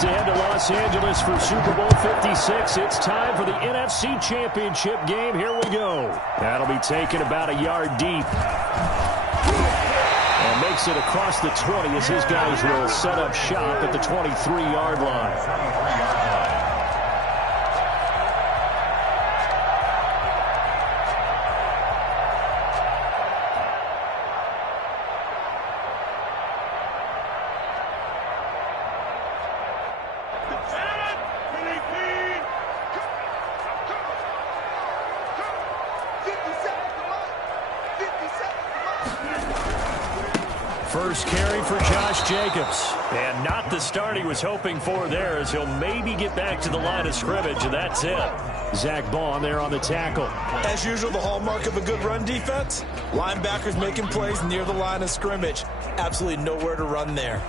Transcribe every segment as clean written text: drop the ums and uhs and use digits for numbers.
to head to Los Angeles for Super Bowl 56. It's time for the NFC Championship game. Here we go. That'll be taken about a yard deep. And makes it across the 20 as his guys will set up shop at the 23-yard line. First carry for Josh Jacobs. And not the start he was hoping for there, as he'll maybe get back to the line of scrimmage, and that's it. Zach Bond there on the tackle. As usual, the hallmark of a good run defense, linebackers making plays near the line of scrimmage. Absolutely nowhere to run there.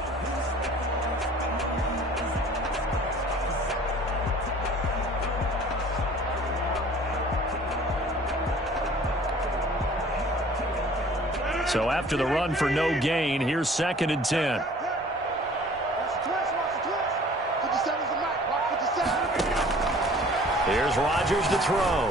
So after the run for no gain, here's 2nd and 10. Here's Rodgers to throw.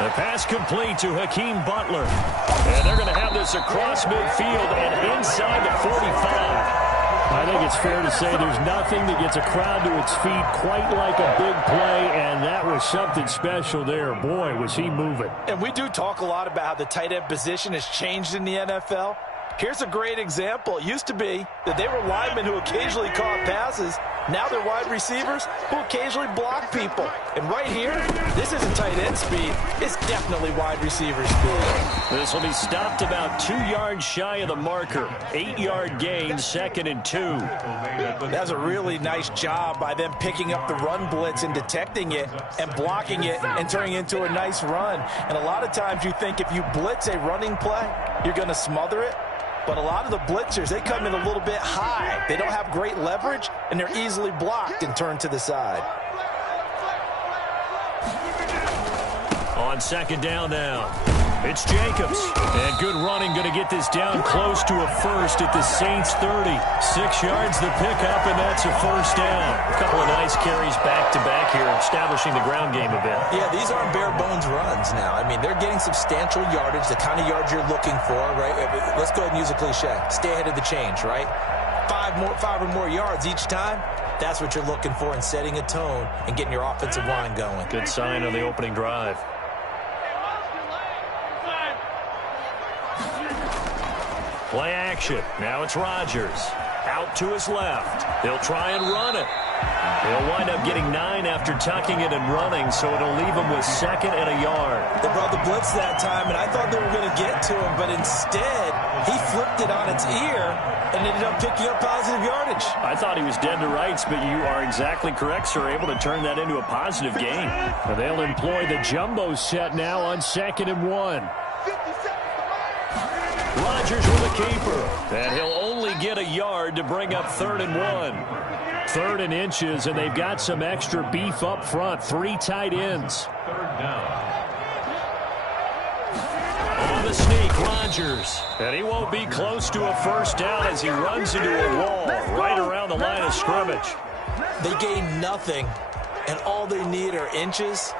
The pass complete to Hakeem Butler. And they're going to have this across midfield and inside the 45. I think it's fair to say there's nothing that gets a crowd to its feet quite like a big play, and that was something special there. Boy, was he moving. And we do talk a lot about how the tight end position has changed in the NFL. Here's a great example. It used to be that they were linemen who occasionally caught passes. Now they're wide receivers who occasionally block people. And right here, this isn't tight end speed. It's definitely wide receiver speed. This will be stopped about 2 yards shy of the marker. 8-yard gain, 2nd and 2. That's a really nice job by them picking up the run blitz and detecting it and blocking it and turning it into a nice run. And a lot of times you think if you blitz a running play, you're going to smother it. But a lot of the blitzers, they come in a little bit high. They don't have great leverage, and they're easily blocked and turned to the side. On 2nd down now, it's Jacobs. And good running, going to get this down close to a first at the Saints 30. 6 yards the pickup, and that's a first down. A couple of nice carries back-to-back here, establishing the ground game a bit. Yeah, these aren't bare-bones runs now. I mean, they're getting substantial yardage, the kind of yards you're looking for, right? Let's go ahead and use a cliche. Stay ahead of the change, right? 5 or more yards each time. That's what you're looking for in setting a tone and getting your offensive line going. Good sign on the opening drive. Play action. Now it's Rodgers. Out to his left. They'll try and run it. He'll wind up getting 9 after tucking it and running, so it'll leave him with 2nd and a yard. They brought the blitz that time, and I thought they were going to get to him, but instead, he flipped it on its ear and ended up picking up positive yardage. I thought he was dead to rights, but you are exactly correct, sir. Able to turn that into a positive gain. And they'll employ the jumbo set now on 2nd and 1. Rodgers with a keeper. And he'll only get a yard to bring up 3rd and 1. 3rd and inches, and they've got some extra beef up front. 3 tight ends. 3rd down. On the sneak, Rodgers. And he won't be close to a first down as he runs into a wall right around the line of scrimmage. They gain nothing, and all they need are inches.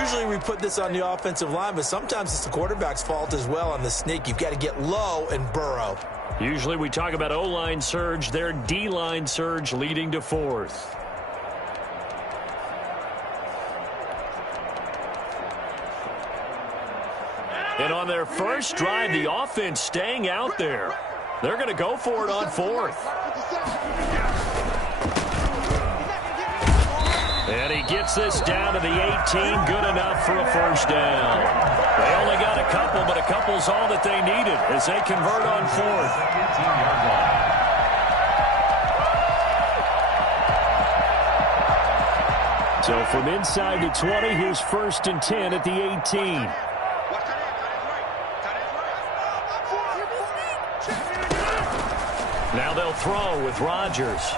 Usually we put this on the offensive line, but sometimes it's the quarterback's fault as well on the sneak. You've got to get low and burrow. Usually we talk about O-line surge, their D-line surge leading to 4th. And on their first drive, the offense staying out there. They're going to go for it on 4th. And he gets this down to the 18, good enough for a first down. They only got a couple, but a couple's all that they needed as they convert on 4th. So from inside the 20, here's 1st and 10 at the 18. Now they'll throw with Rodgers.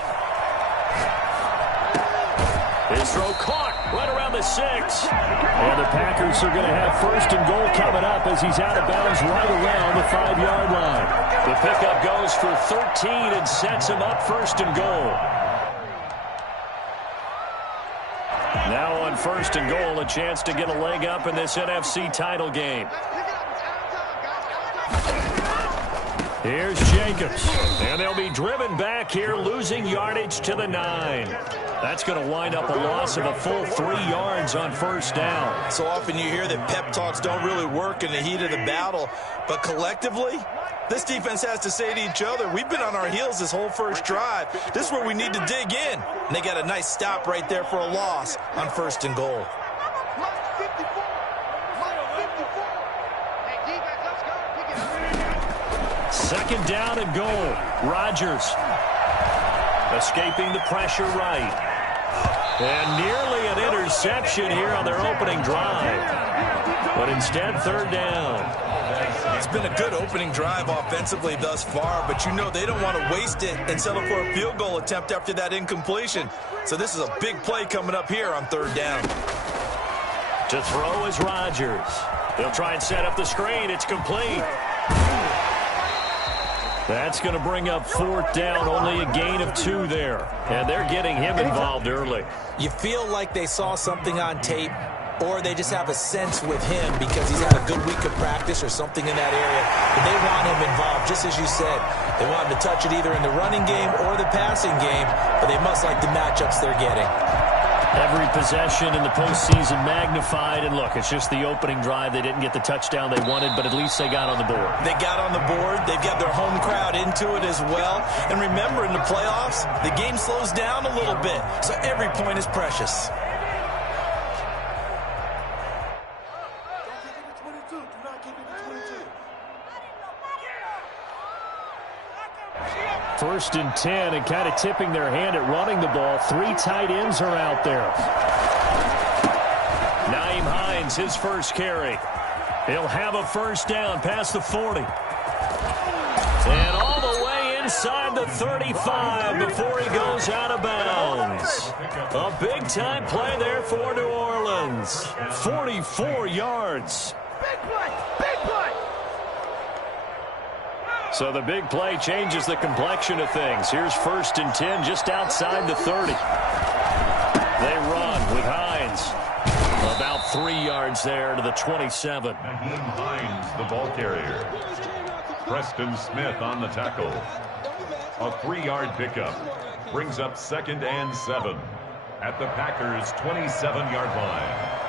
His throw caught right around the 6. And the Packers are going to have 1st and goal coming up as he's out of bounds right around the 5-yard line. The pickup goes for 13 and sets him up 1st and goal. on 1st and goal, a chance to get a leg up in this NFC title game. Here's Jacobs, and they'll be driven back here, losing yardage to the 9. That's going to wind up a loss of a full 3 yards on 1st down. So often you hear that pep talks don't really work in the heat of the battle, but collectively, this defense has to say to each other, we've been on our heels this whole first drive. This is where we need to dig in. And they got a nice stop right there for a loss on 1st and goal. Second down and goal. Rodgers escaping the pressure right. And nearly an interception here on their opening drive. But instead, 3rd down. It's been a good opening drive offensively thus far, but you know they don't want to waste it and settle for a field goal attempt after that incompletion. So this is a big play coming up here on 3rd down. To throw is Rodgers. They'll try and set up the screen. It's complete. That's going to bring up 4th down, only a gain of 2 there. And they're getting him involved early. You feel like they saw something on tape, or they just have a sense with him because he's had a good week of practice or something in that area. But they want him involved, just as you said. They want him to touch it either in the running game or the passing game, but they must like the matchups they're getting. Every possession in the postseason magnified, and look, it's just the opening drive. They didn't get the touchdown they wanted, but at least they got on the board. They got on the board. They've got their home crowd into it as well. And remember, in the playoffs, the game slows down a little bit, so every point is precious. First and 10, and kind of tipping their hand at running the ball. 3 tight ends are out there. Nyheim Hines, his first carry. He'll have a 1st down past the 40. And all the way inside the 35 before he goes out of bounds. A big-time play there for New Orleans. 44 yards. Big play! Big play! So the big play changes the complexion of things. Here's 1st and 10 just outside the 30. They run with Hines. About 3 yards there to the 27. Nyheim Hines, the ball carrier. Preston Smith on the tackle. A 3-yard pickup. Brings up 2nd and 7 at the Packers' 27-yard line.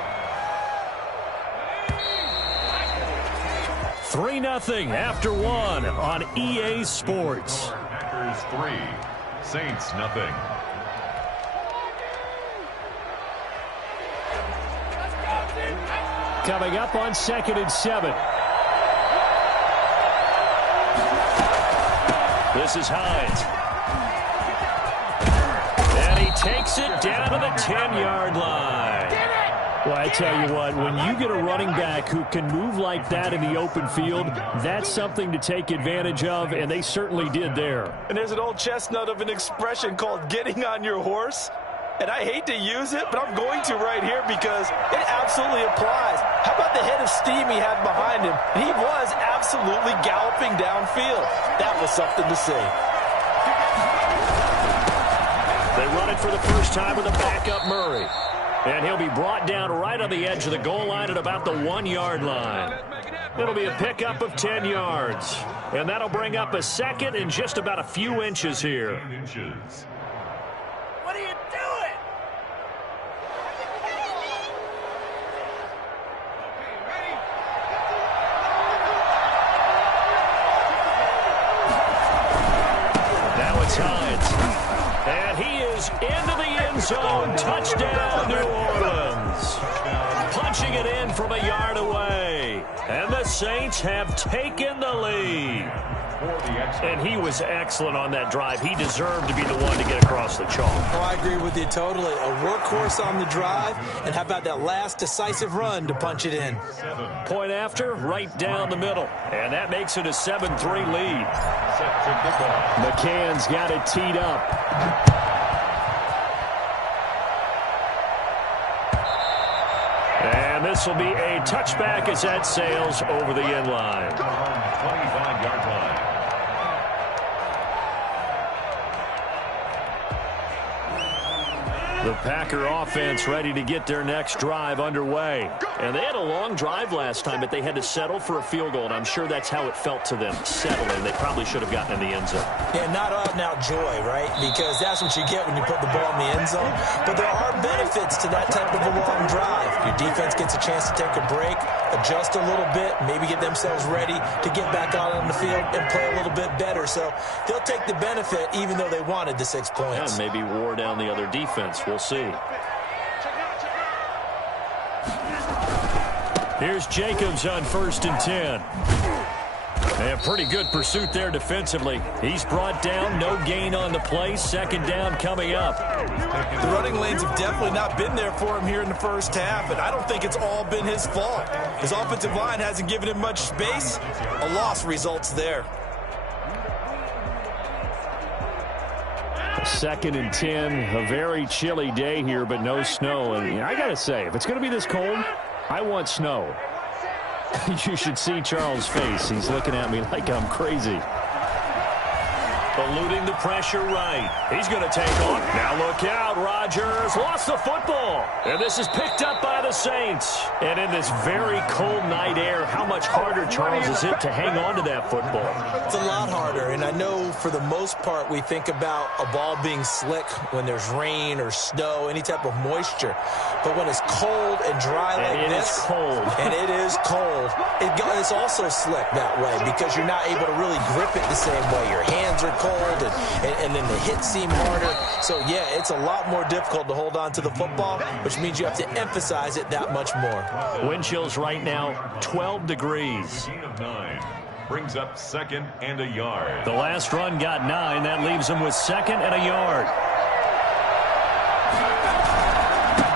3-0 after 1 on EA Sports. Packers 3, Saints nothing. Coming up on 2nd and 7. This is Hines. And he takes it down to the 10-yard line. Well, I tell you what, when you get a running back who can move like that in the open field, that's something to take advantage of, and they certainly did there. And there's an old chestnut of an expression called getting on your horse. And I hate to use it, but I'm going to right here because it absolutely applies. How about the head of steam he had behind him? He was absolutely galloping downfield. That was something to see. They run it for the first time with a backup Murray. And he'll be brought down right on the edge of the goal line at about the 1-yard line. It'll be a pickup of 10 yards. And that'll bring up a 2nd and just about a few inches here. What are you doing? Now it's Hines. And he is into the end zone. Touchdown, New Orleans. Punching it in from a yard away. And the Saints have taken the lead. And he was excellent on that drive. He deserved to be the one to get across the chalk. Oh, I agree with you totally. A workhorse on the drive. And how about that last decisive run to punch it in? Point after, right down the middle. And that makes it a 7-3 lead. McCann's got it teed up. And this will be a touchback as that sails over the end line. 25-yard line. The Packer offense ready to get their next drive underway. And they had a long drive last time, but they had to settle for a field goal, and I'm sure that's how it felt to them, settling. They probably should have gotten in the end zone. Yeah, not out-and-out joy, right? Because that's what you get when you put the ball in the end zone. But there are benefits to that type of a long drive. Your defense gets a chance to take a break, adjust a little bit, maybe get themselves ready to get back out on the field and play a little bit better. So they'll take the benefit even though they wanted the 6 points. Yeah, maybe wore down the other defense. We'll see. Here's Jacobs on 1st and 10. And pretty good pursuit there defensively. He's brought down, no gain on the play. 2nd down coming up. The running lanes have definitely not been there for him here in the first half, and I don't think it's all been his fault. His offensive line hasn't given him much space. A loss results there. 2nd and 10, a very chilly day here, but no snow. And I got to say, if it's going to be this cold, I want snow. You should see Charles' face. He's looking at me like I'm crazy. Eluding the pressure right. He's going to take off. Now look out. Rodgers lost the football. And this is picked up by the Saints. And in this very cold night air, how much harder, Charles, is it to hang on to that football? It's a lot harder. And I know for the most part we think about a ball being slick when there's rain or snow, any type of moisture. But when it's cold and dry like this. It is cold. And it is cold. It's also slick that way because you're not able to really grip it the same way. Your hands are cold. And then the hits seem harder. So, yeah, it's a lot more difficult to hold on to the football, which means you have to emphasize it that much more. Wind chills right now, 12 degrees. Gain of 9 brings up 2nd and a yard. The last run got 9. That leaves them with 2nd and a yard.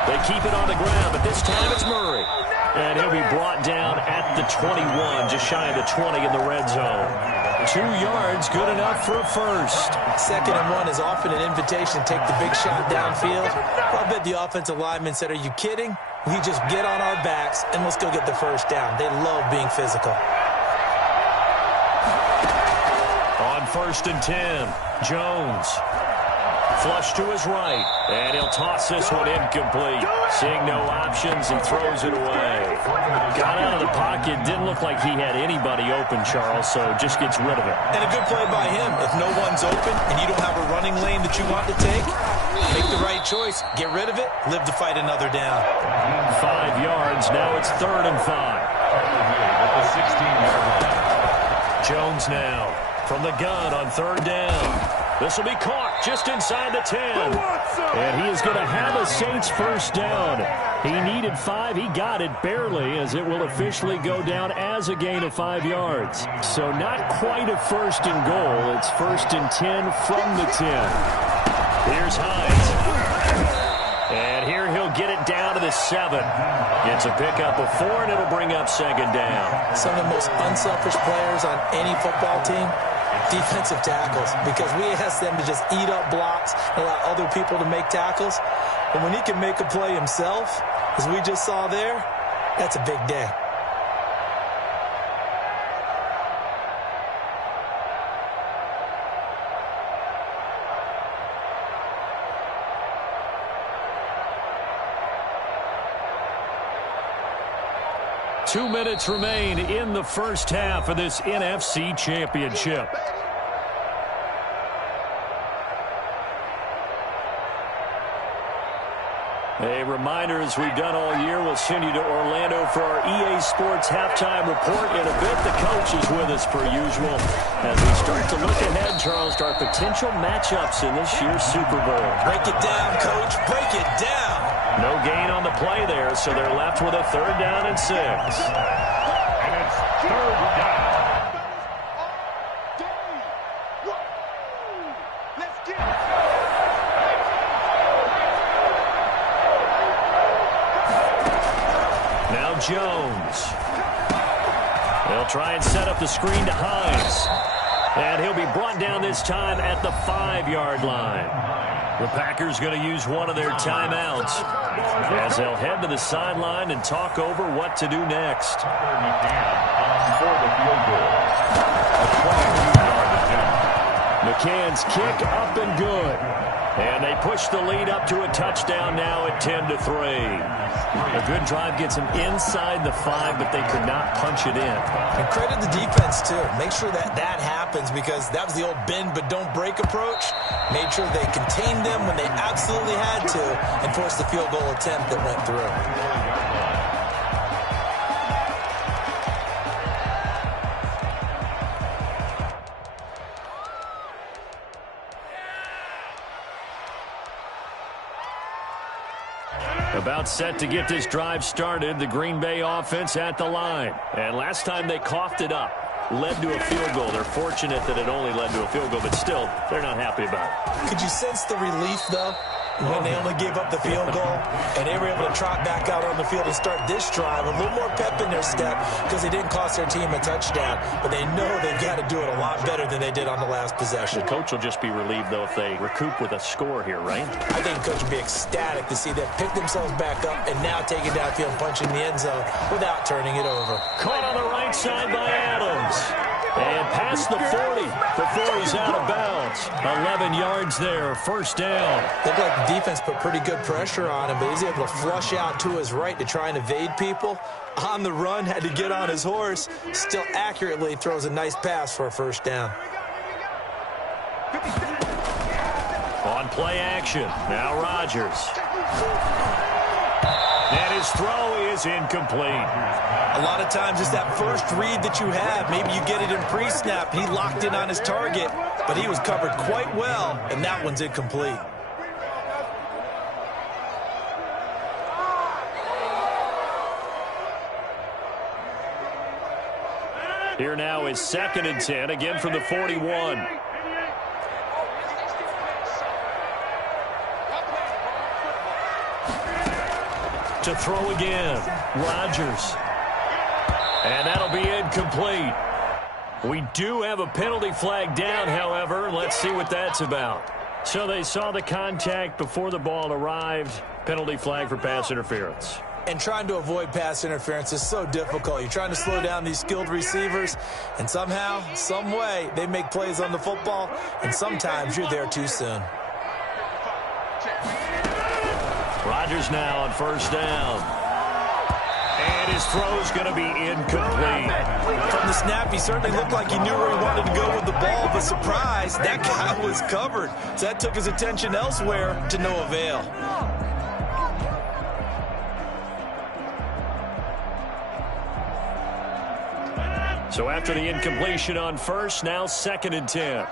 They keep it on the ground, but this time it's Murray. And he'll be brought down at the 21, just shy of the 20 in the red zone. 2 yards, good enough for a first. 2nd and 1 is often an invitation to take the big shot downfield. I bet the offensive lineman said, are you kidding? We just get on our backs and let's go get the first down. They love being physical. On 1st and 10, Jones. Flush to his right, and he'll toss this one incomplete. Seeing no options, he throws it away. Got out of the pocket, didn't look like he had anybody open, Charles, so just gets rid of it. And a good play by him. If no one's open and you don't have a running lane that you want to take the right choice, get rid of it, live to fight another down. 5 yards, now it's 3rd and 5. At the 16-yard line. Jones now from the gun on 3rd down. This will be caught just inside the 10. And he is going to have a Saints first down. He needed 5. He got it barely, as it will officially go down as a gain of 5 yards. So not quite a 1st and goal. It's 1st and 10 from the 10. Here's Hines. And here he'll get it down to the 7. Gets a pickup of 4, and it'll bring up 2nd down. Some of the most unselfish players on any football team, defensive tackles, because we ask them to just eat up blocks and allow other people to make tackles. But when he can make a play himself, as we just saw there, that's a big day. Two minutes remain in the first half of this NFC Championship. A reminder, as we've done all year, we'll send you to Orlando for our EA Sports halftime report. In a bit, the coach is with us per usual as we start to look ahead, Charles, to our potential matchups in this year's Super Bowl. Break it down, Coach. Break it down. No gain on the play there, so they're left with a 3rd down and 6. And it's 3rd down. Now Jones. They'll try and set up the screen to Hines. And he'll be brought down this time at the 5-yard line. The Packers going to use one of their timeouts as they'll head to the sideline and talk over what to do next. For the field goal. A 22-yard attempt. backhands kick up and good. And they push the lead up to a touchdown now at 10-3. A good drive gets them inside the 5, but they could not punch it in. And credit the defense, too. Make sure that happens, because that was the old bend but don't break approach. Made sure they contained them when they absolutely had to and forced the field goal attempt that went through. About set to get this drive started, the Green Bay offense at the line. And last time they coughed it up, led to a field goal. They're fortunate that it only led to a field goal, but still, they're not happy about it. Could you sense the relief, though, when they only gave up the field goal and they were able to trot back out on the field and start this drive? A little more pep in their step because they didn't cost their team a touchdown, but they know they've got to do it a lot better than they did on the last possession. The coach will just be relieved, though, if they recoup with a score here, right? I think the coach will be ecstatic to see them pick themselves back up and now take it downfield and punch in the end zone without turning it over. Caught on the right side by Adams. And past the 40. The 40's out of bounds. 11 yards there, first down. Looked like the defense put pretty good pressure on him, but he's able to flush out to his right to try and evade people. On the run, had to get on his horse. Still accurately throws a nice pass for a first down. On play action, now Rodgers. And his throw is incomplete. A lot of times it's that first read that you have. Maybe you get it in pre-snap. He locked in on his target, but he was covered quite well, and that one's incomplete. Here now is 2nd and 10, again from the 41. To throw again, Rodgers. And that'll be incomplete. We do have a penalty flag down, however. Let's see what that's about. So they saw the contact before the ball arrived. Penalty flag for pass interference. And trying to avoid pass interference is so difficult. You're trying to slow down these skilled receivers, and somehow, some way, they make plays on the football, and sometimes you're there too soon. Rodgers now on first down. And his throw's going to be incomplete. From the snap, he certainly looked like he knew where he wanted to go with the ball, but surprise, that guy was covered. So that took his attention elsewhere to no avail. So after the incompletion on first, now 2nd and 10.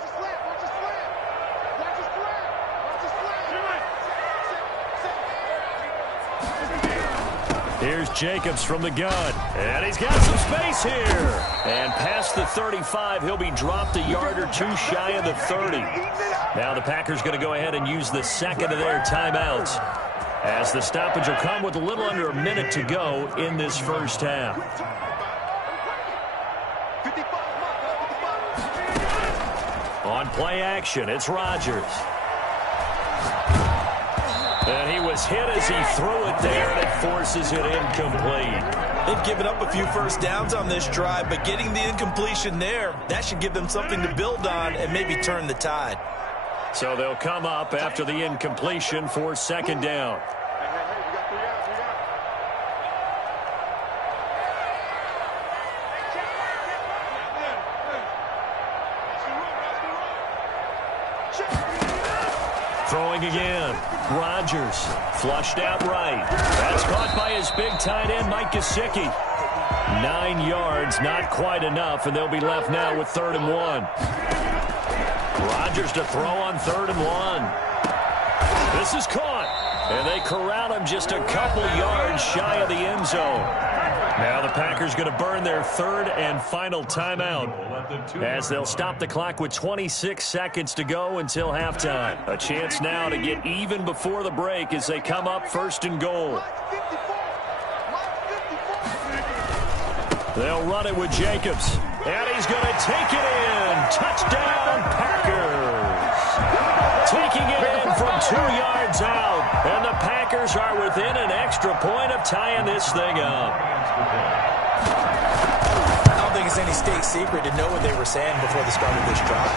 Here's Jacobs from the gun. And he's got some space here. And past the 35, he'll be dropped a yard or two shy of the 30. Now the Packers going to go ahead and use the second of their timeouts, as the stoppage will come with a little under a minute to go in this first half. On play action, it's Rodgers. And he was hit as he threw it there, and it forces it incomplete. They've given up a few first downs on this drive, but getting the incompletion there, that should give them something to build on and maybe turn the tide. So they'll come up after the incompletion for 2nd down. Throwing again. Rodgers flushed out right. That's caught by his big tight end, Mike Gesicki. 9 yards, not quite enough, and they'll be left now with 3rd and 1. Rodgers to throw on 3rd and 1. This is caught, and they corral him just a couple yards shy of the end zone. Now the Packers going to burn their 3rd and final timeout, as they'll stop the clock with 26 seconds to go until halftime. A chance now to get even before the break as they come up 1st and goal. They'll run it with Jacobs, and he's going to take it in. Touchdown, Packers. Taking it in from 2 yards out, and the Packers are within an extra point of tying this thing up. I don't think it's any state secret to know what they were saying before the start of this drive.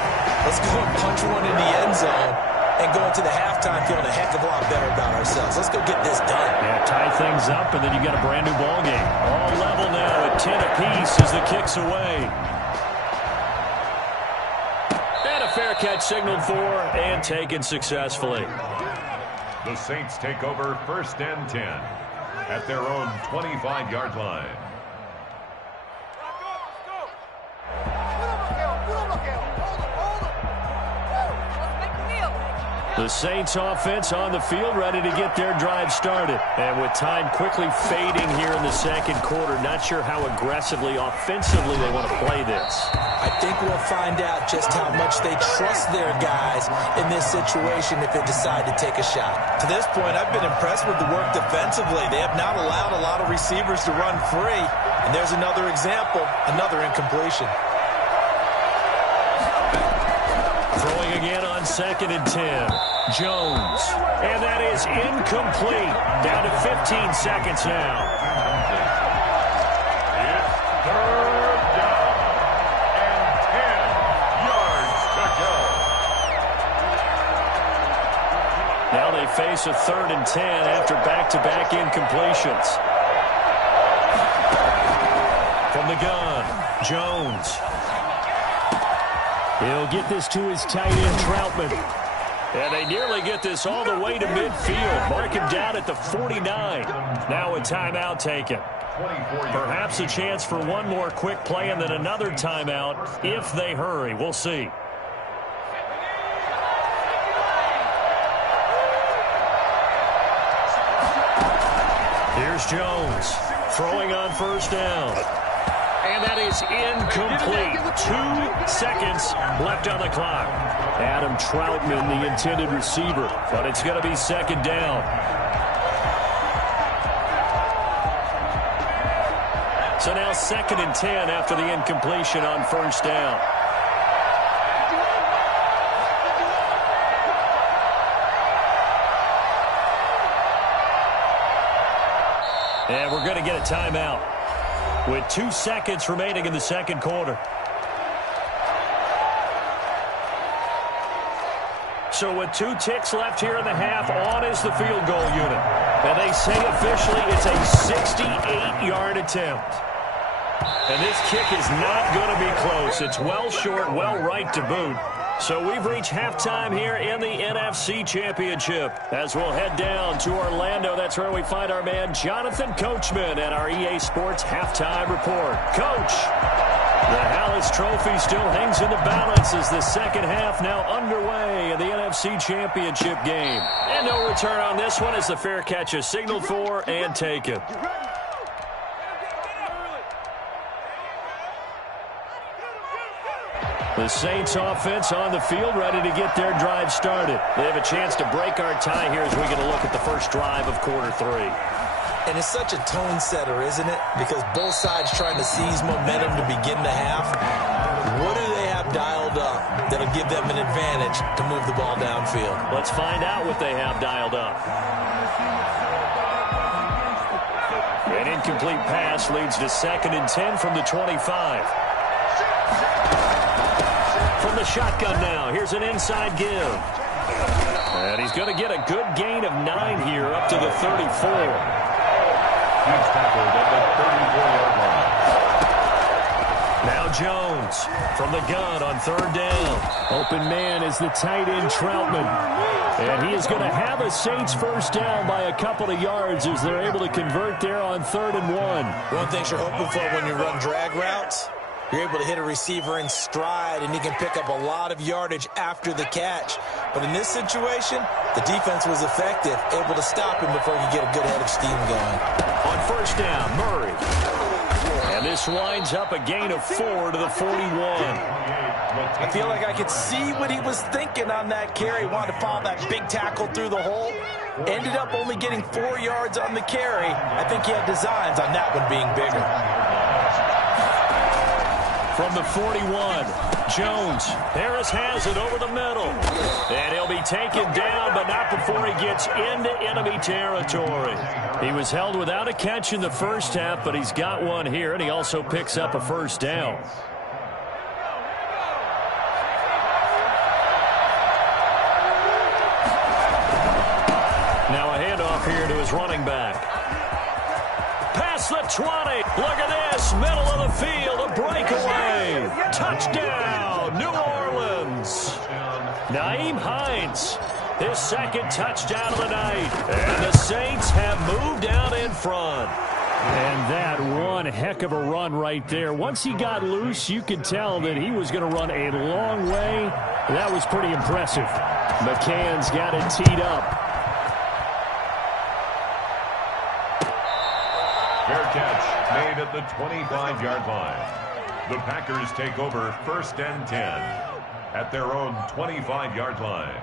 Let's go and punch one in the end zone and go into the halftime feeling a heck of a lot better about ourselves. Let's go get this done. Yeah, tie things up, and then you got a brand new ball game. All level now at 10 apiece as the kick's away. And a fair catch signaled for and taken successfully. The Saints take over 1st and 10 at their own 25-yard line. The Saints offense on the field, ready to get their drive started. And with time quickly fading here in the second quarter, not sure how aggressively, offensively they want to play this. I think we'll find out just how much they trust their guys in this situation if they decide to take a shot. To this point, I've been impressed with the work defensively. They have not allowed a lot of receivers to run free. And there's another example, another incompletion. Throwing again on 2nd and 10. Jones. And that is incomplete. Down to 15 seconds now. It's 3rd down and 10 yards to go. Now they face a 3rd and 10 after back-to-back incompletions. From the gun, Jones. He'll get this to his tight end, Troutman. And they nearly get this all the way to midfield. Mark him down at the 49. Now a timeout taken. Perhaps a chance for one more quick play and then another timeout if they hurry. We'll see. Here's Jones throwing on 1st down. And that is incomplete. 2 seconds left on the clock. Adam Troutman, the intended receiver, but it's going to be 2nd down. So now 2nd and 10 after the incompletion on 1st down. And we're going to get a timeout with 2 seconds remaining in the second quarter. So with 2 ticks left here in the half, on is the field goal unit. And they say officially it's a 68-yard attempt. And this kick is not going to be close. It's well short, well right to boot. So we've reached halftime here in the NFC Championship. As we'll head down to Orlando, that's where we find our man Jonathan Coachman at our EA Sports Halftime Report. Coach, the Hallis Trophy still hangs in the balance as the second half now underway in the NFC Championship game. And no return on this one as the fair catch is signaled for and taken. The Saints offense on the field ready to get their drive started. They have a chance to break our tie here as we get a look at the first drive of quarter 3. And it's such a tone setter, isn't it? Because both sides trying to seize momentum to begin the half. What do they have dialed up that'll give them an advantage to move the ball downfield? Let's find out what they have dialed up. An incomplete pass leads to 2nd and 10 from the 25. From the shotgun now, here's an inside give. And he's going to get a good gain of 9 here up to the 34. He's tackled at the 34-yard line. Now Jones from the gun on 3rd down. Open man is the tight end Troutman. And he is going to have a Saints first down by a couple of yards as they're able to convert there on 3rd and 1. One thing you're hoping for when you run drag routes, you're able to hit a receiver in stride, and he can pick up a lot of yardage after the catch. But in this situation, the defense was effective, able to stop him before he could get a good head of steam going. On 1st down, Murray. And this winds up a gain of 4 to the 41. I feel like I could see what he was thinking on that carry. Wanted to follow that big tackle through the hole. Ended up only getting 4 yards on the carry. I think he had designs on that one being bigger. From the 41, Jones. Harris has it over the middle. And he'll be taken down, but not before he gets into enemy territory. He was held without a catch in the first half, but he's got one here, and he also picks up a first down. his running back. Past the 20. Look at this. Middle of the field. A breakaway. Touchdown, New Orleans. Nyheim Hines, his second touchdown of the night. And the Saints have moved out in front. And that one heck of a run right there. Once he got loose, you could tell that he was going to run a long way. That was pretty impressive. McCann's got it teed up. Fair catch made at the 25-yard line. The Packers take over 1st and 10 at their own 25-yard line.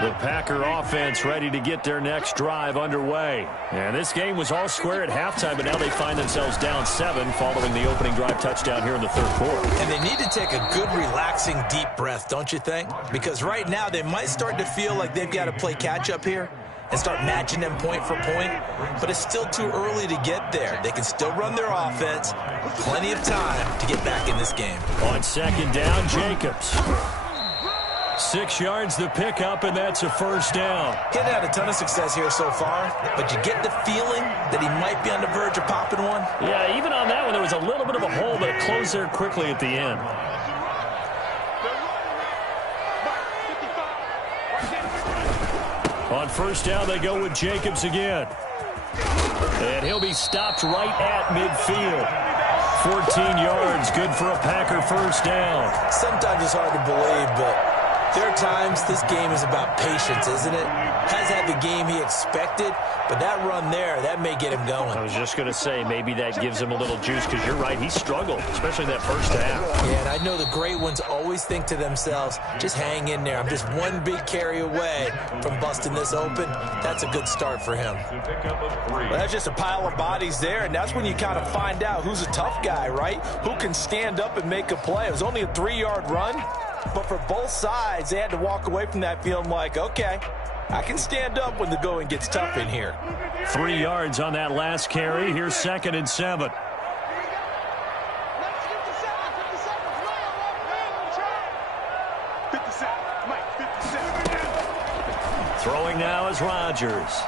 The Packer offense ready to get their next drive underway. And this game was all square at halftime, but now they find themselves down 7 following the opening drive touchdown here in the third quarter. And they need to take a good, relaxing, deep breath, don't you think? Because right now they might start to feel like they've got to play catch-up here and start matching them point for point, but it's still too early to get there. They can still run their offense. Plenty of time to get back in this game. On second down, Jacobs. 6 yards the pickup, and that's a first down. He hasn't had a ton of success here so far, but you get the feeling that he might be on the verge of popping one. Yeah, even on that one, there was a little bit of a hole, but it closed there quickly at the end. On first down, they go with Jacobs again. And he'll be stopped right at midfield. 14 yards, good for a Packer first down. Sometimes it's hard to believe, but there are times this game is about patience, isn't it? Has had the game he expected, but that run there, that may get him going. I was just going to say, maybe that gives him a little juice, because you're right, he struggled, especially that first half. Yeah, and I know the great ones always think to themselves, just hang in there. I'm just one big carry away from busting this open. That's a good start for him. Well, that's just a pile of bodies there, and that's when you kind of find out who's a tough guy, right? Who can stand up and make a play. It was only a 3-yard run, but for both sides, they had to walk away from that feeling like, okay, I can stand up when the going gets tough in here. 3 yards on that last carry. Here's 2nd and 7. Throwing now is Rodgers.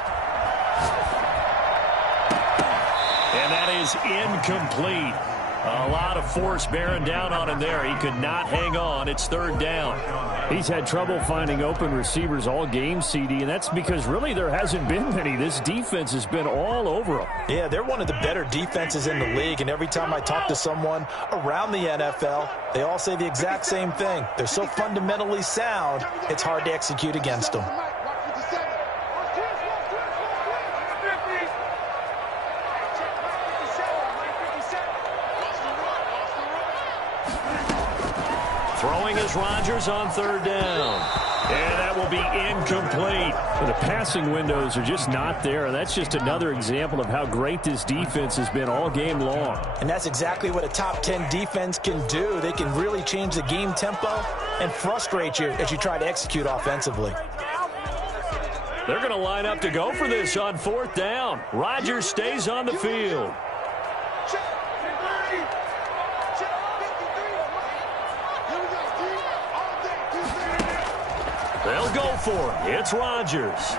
And that is incomplete. A lot of force bearing down on him there. He could not hang on. It's 3rd down. He's had trouble finding open receivers all game, CD, and that's because really there hasn't been many. This defense has been all over him. Yeah, they're one of the better defenses in the league, and every time I talk to someone around the NFL, they all say the exact same thing. They're so fundamentally sound, it's hard to execute against them. Throwing is Rodgers on 3rd down. And that will be incomplete. The passing windows are just not there. That's just another example of how great this defense has been all game long. And that's exactly what a top 10 defense can do. They can really change the game tempo and frustrate you as you try to execute offensively. They're going to line up to go for this on 4th down. Rodgers stays on the field. They'll go for it. It's Rodgers.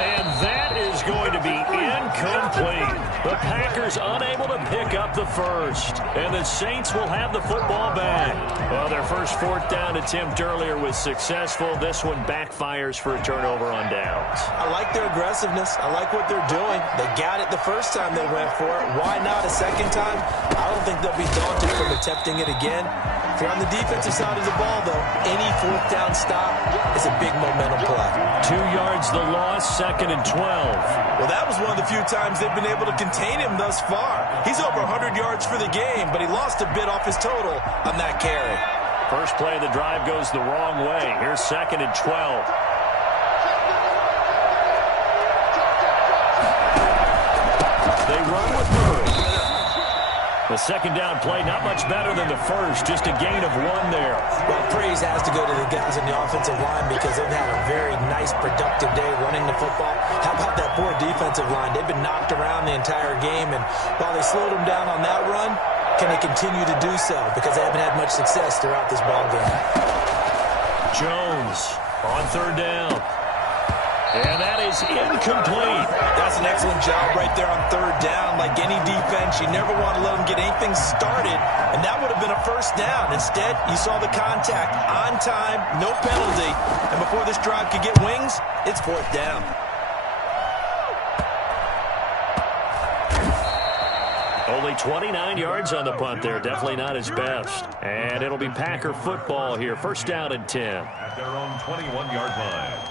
And that is going to be incomplete. The Packers unable to pick up the first. And the Saints will have the football back. Well, their first 4th down attempt earlier was successful. This one backfires for a turnover on downs. I like their aggressiveness. I like what they're doing. They got it the first time they went for it. Why not a second time? I don't think they'll be daunted from attempting it again. If you're on the defensive side of the ball, though, any 4th down stop is a big momentum play. 2 yards the loss, 2nd and 12. Well, that was one of the few times they've been able to contain him thus far. He's over 100 yards for the game, but he lost a bit off his total on that carry. First play of the drive goes the wrong way. Here's 2nd and 12. They run with Murray. The second down play, not much better than the first, just a gain of 1 there. Well, praise has to go to the guys in the offensive line because they've had a very nice, productive day running the football. How about that poor defensive line. They've been knocked around the entire game, and while they slowed them down on that run, can they continue to do so? Because they haven't had much success throughout this ball game. Jones on third down. And that is incomplete. That's an excellent job right there on third down. Like any defense, you never want to let them get anything started, and that would have been a first down. Instead, you saw the contact on time, no penalty, and before this drive could get wings, it's fourth down. Only 29 yards on the punt there. Definitely not his best. And it'll be Packer football here. First down and 10. At their own 21-yard line.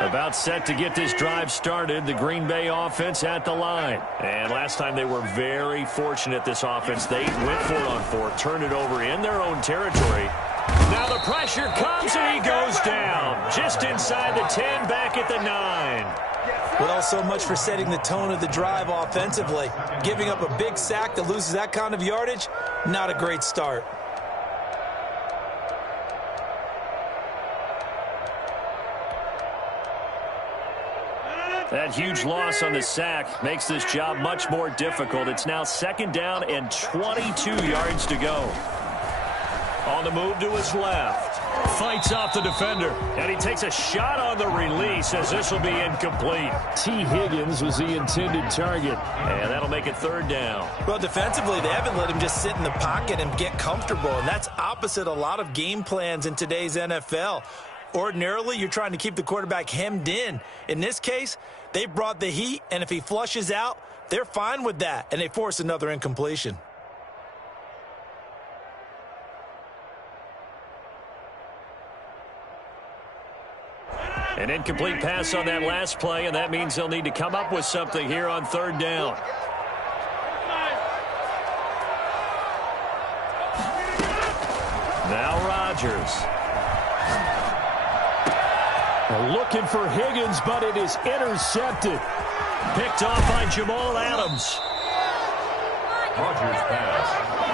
About set to get this drive started. The Green Bay offense at the line. And last time they were very fortunate, this offense. They went for it on fourth, turned it over in their own territory. Now the pressure comes and he goes down. Just inside the 10, back at the 9. Well, so much for setting the tone of the drive offensively. Giving up a big sack that loses that kind of yardage, not a great start. That huge loss on the sack makes this job much more difficult. It's now second down and 22 yards to go. On the move to his left. Fights off the defender. And he takes a shot on the release as this will be incomplete. T. Higgins was the intended target. And that'll make it third down. Well, defensively, they haven't let him just sit in the pocket and get comfortable. And that's opposite a lot of game plans in today's NFL. Ordinarily, you're trying to keep the quarterback hemmed in. In this case, they brought the heat, and if he flushes out, they're fine with that, and they force another incompletion. An incomplete pass on that last play, and that means they'll need to come up with something here on third down. Now Rodgers. Looking for Higgins, but it is intercepted. Picked off by Jamal Adams. Rodgers pass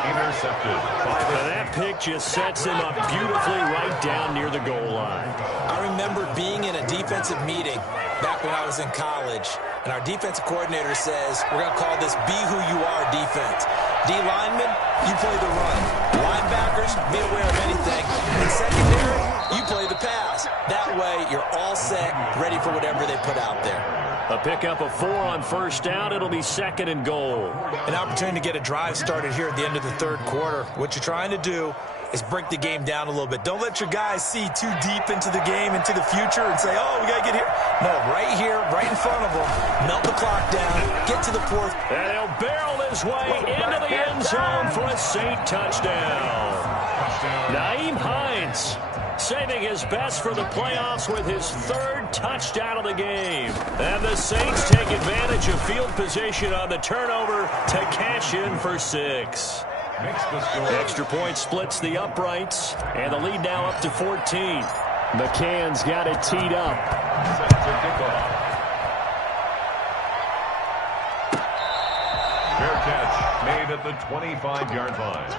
intercepted. And that pick just sets him up beautifully right down near the goal line. I remember being in a defensive meeting back when I was in college, and our defensive coordinator says, we're going to call this Be Who You Are defense. D linemen, you play the run. Linebackers, be aware of anything. In secondary, you play the pass. That way, you're all set, ready for whatever they put out there. A pickup of 4 on first down. It'll be second and goal. An opportunity to get a drive started here at the end of the third quarter. What you're trying to do is break the game down a little bit. Don't let your guys see too deep into the game, into the future, and say, oh, we got to get here. No, right here, right in front of them. Melt the clock down, get to the fourth. And he'll barrel his way into the end zone for a Saint touchdown. Nyheim Hines saving his best for the playoffs with his third touchdown of the game. And the Saints take advantage of field position on the turnover to cash in for 6. Extra point splits the uprights, and the lead now up to 14. McCann's got it teed up. Fair catch made at the 25-yard line.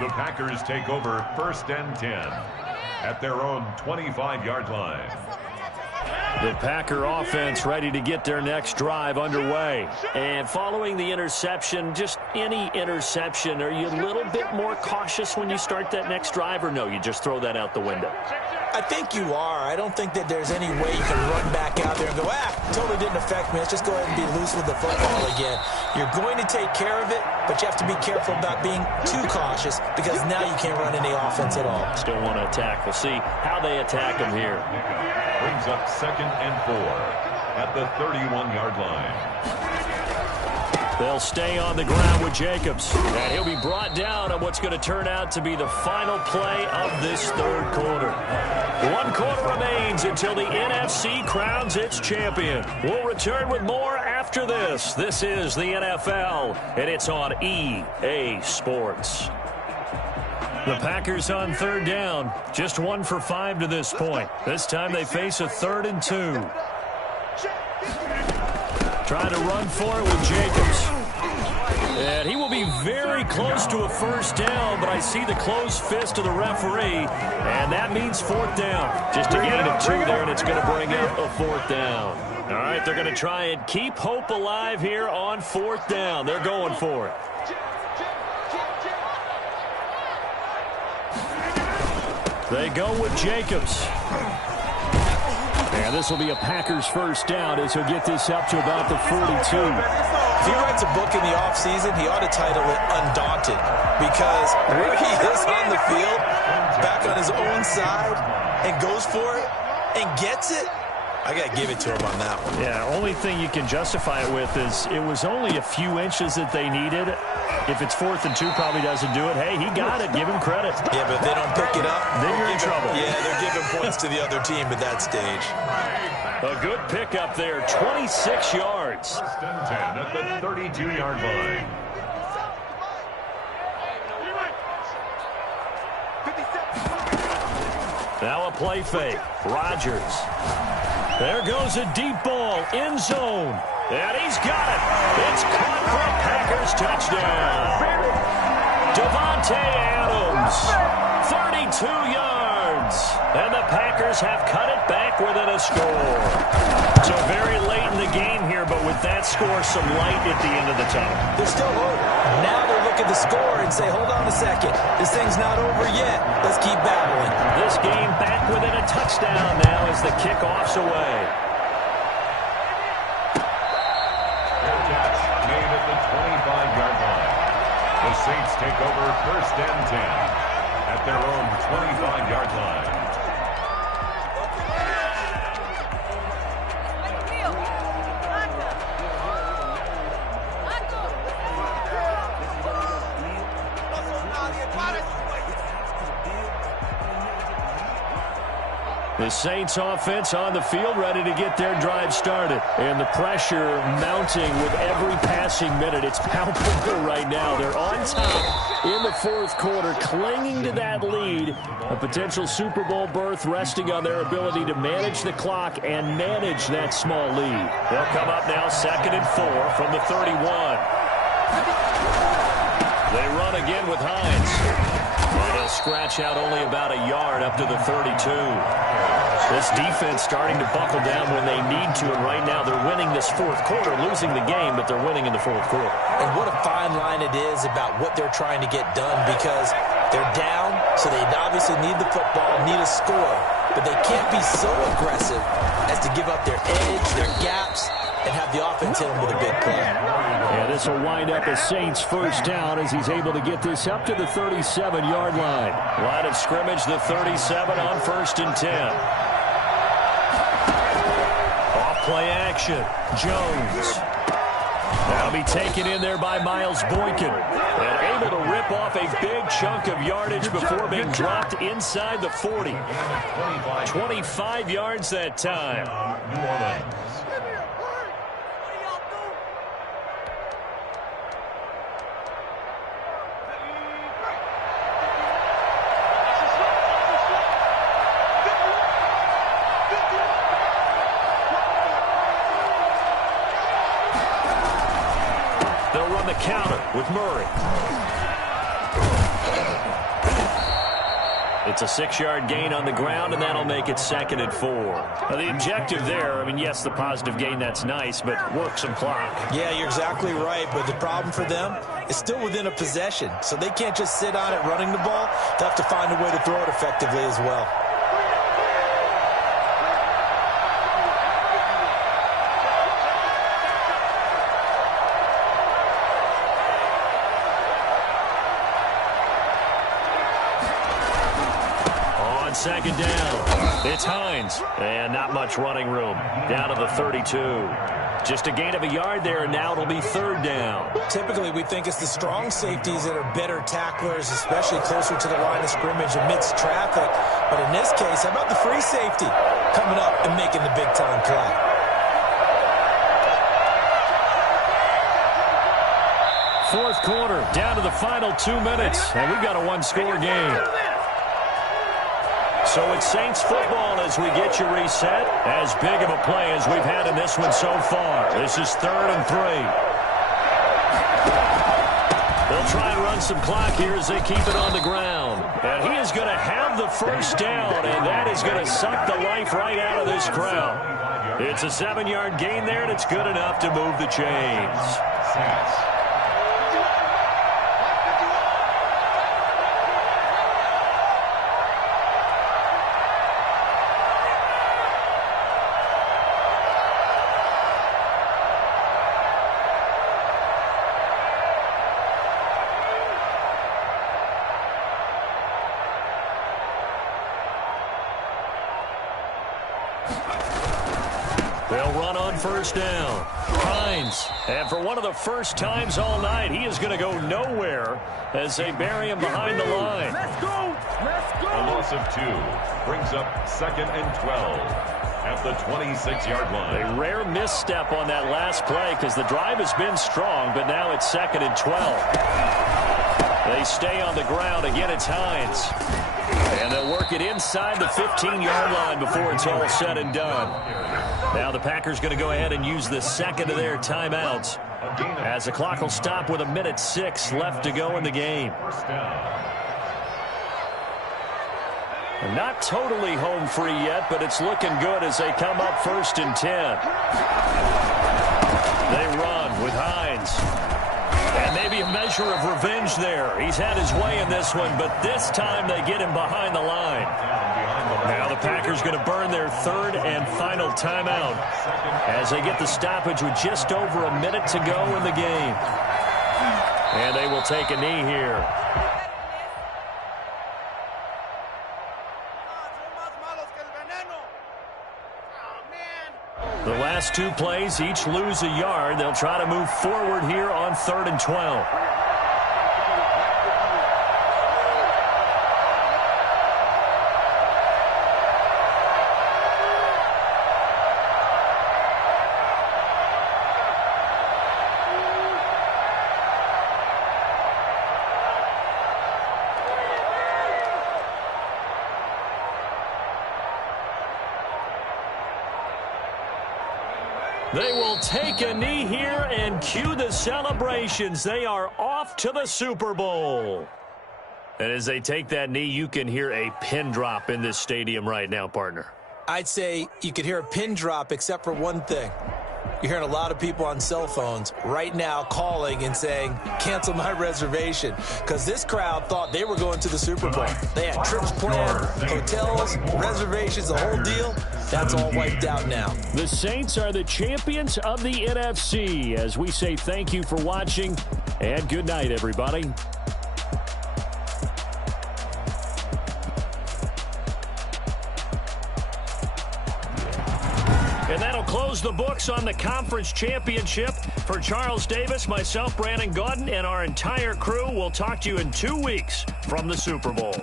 The Packers take over first and 10 at their own 25-yard line. The Packer offense ready to get their next drive underway. And following the interception, just any interception, are you a little bit more cautious when you start that next drive, or no, you just throw that out the window? I think you are. I don't think that there's any way you can run back out there and go, totally didn't affect me. Let's just go ahead and be loose with the football again. You're going to take care of it, but you have to be careful about being too cautious because now you can't run any offense at all. Still want to attack. We'll see how they attack him here. Brings up second and 4 at the 31-yard line. They'll stay on the ground with Jacobs. And he'll be brought down on what's going to turn out to be the final play of this third quarter. 1 quarter remains until the NFC crowns its champion. We'll return with more after this. This is the NFL, and it's on EA Sports. The Packers on third down. Just 1 for 5 to this point. This time they face a 3rd and 2. Trying to run for it with Jacobs. And he will be very close to a first down, but I see the closed fist of the referee, and that means fourth down. Just a gain of 2 there, and it's going to bring up a fourth down. All right, they're going to try and keep hope alive here on fourth down. They're going for it. They go with Jacobs. And this will be a Packers first down as he'll get this up to about the 42. If he writes a book in the offseason, he ought to title it Undaunted, because where he is on the field, back on his own side, and goes for it and gets it, I got to give it to him on that one. Yeah, only thing you can justify it with is it was only a few inches that they needed. If it's 4th and 2, probably doesn't do it. Hey, he got it. Give him credit. Yeah, but if they don't pick it up, then you're in trouble. Yeah, they're giving points to the other team at that stage. A good pickup there, 26 yards. First and 10 at the 32-yard line. Now a play fake. Rodgers. There goes a deep ball, end zone. And he's got it. It's caught for a Packers touchdown. Davante Adams, 32 yards. And the Packers have cut it back within a score. So very late in the game here, but with that score, some light at the end of the tunnel. There's still hope. Now they'll look at the score and say, hold on a second. This thing's not over yet. Let's keep battling. This game back within a touchdown now as the kickoff's away. Catch made at the 25-yard line. The Saints take over first and 10 at their own 25-yard line. The Saints offense on the field ready to get their drive started. And the pressure mounting with every passing minute. It's palpable right now. They're on top in the fourth quarter, clinging to that lead. A potential Super Bowl berth resting on their ability to manage the clock and manage that small lead. They'll come up now 2nd and 4 from the 31. They run again with Hines. And he'll scratch out only about a yard up to the 32. This defense starting to buckle down when they need to, and right now they're winning this fourth quarter, losing the game, but they're winning in the fourth quarter. And what a fine line it is about what they're trying to get done, because they're down, so they obviously need the football, need a score, but they can't be so aggressive as to give up their edge, their gaps, and have the offense hit them with a big play. Yeah, this will wind up a Saints first down as he's able to get this up to the 37-yard line. Line of scrimmage, the 37 on 1st and 10. Off-play action, Jones. That'll be taken in there by Miles Boykin. And able to rip off a big chunk of yardage before being dropped inside the 40. 25 yards that time. New Orleans. Counter with Murray. It's a 6-yard gain on the ground, and that'll make it 2nd and 4. Now, the objective there, I mean, yes, the positive gain, that's nice, but work some clock. Yeah, you're exactly right, but the problem for them is still within a possession, so they can't just sit on it running the ball. They'll have to find a way to throw it effectively as well. Second down. It's Hines. And not much running room. Down to the 32. Just a gain of a yard there, and now it'll be 3rd down. Typically, we think it's the strong safeties that are better tacklers, especially closer to the line of scrimmage amidst traffic. But in this case, how about the free safety coming up and making the big-time play? Fourth quarter, down to the final 2 minutes, and we've got a one-score game. So it's Saints football as we get you reset. As big of a play as we've had in this one so far. This is 3rd and 3. They'll try and run some clock here as they keep it on the ground. And he is going to have the first down, and that is going to suck the life right out of this crowd. It's a 7-yard gain there, and it's good enough to move the chains. They'll run on first down. Hines. And for one of the first times all night, he is going to go nowhere as they bury him behind the line. Let's go. Let's go. A loss of 2 brings up 2nd and 12 at the 26-yard line. A rare misstep on that last play because the drive has been strong, but now it's 2nd and 12. They stay on the ground. Again, it's Hines. And they'll work it inside the 15-yard line before it's all said and done. Now the Packers going to go ahead and use the second of their timeouts as the clock will stop with 1:06 left to go in the game. Not totally home free yet, but it's looking good as they come up 1st and 10. They run with Hines. And maybe a measure of revenge there. He's had his way in this one, but this time they get him behind the line. Now the Packers going to burn their 3rd and final timeout as they get the stoppage with just over a minute to go in the game. And they will take a knee here. The last 2 plays each lose a yard. They'll try to move forward here on 3rd and 12. They will take a knee here and cue the celebrations. They are off to the Super Bowl. And as they take that knee, you can hear a pin drop in this stadium right now, partner. I'd say you could hear a pin drop except for one thing. You're hearing a lot of people on cell phones right now calling and saying, cancel my reservation, because this crowd thought they were going to the Super Bowl. They had trips planned, hotels, reservations, the whole deal. That's all wiped out now. The Saints are the champions of the NFC. As we say thank you for watching, and good night, everybody. And that'll close the books on the conference championship. For Charles Davis, myself, Brandon Gaudin, and our entire crew, we'll talk to you in 2 weeks from the Super Bowl.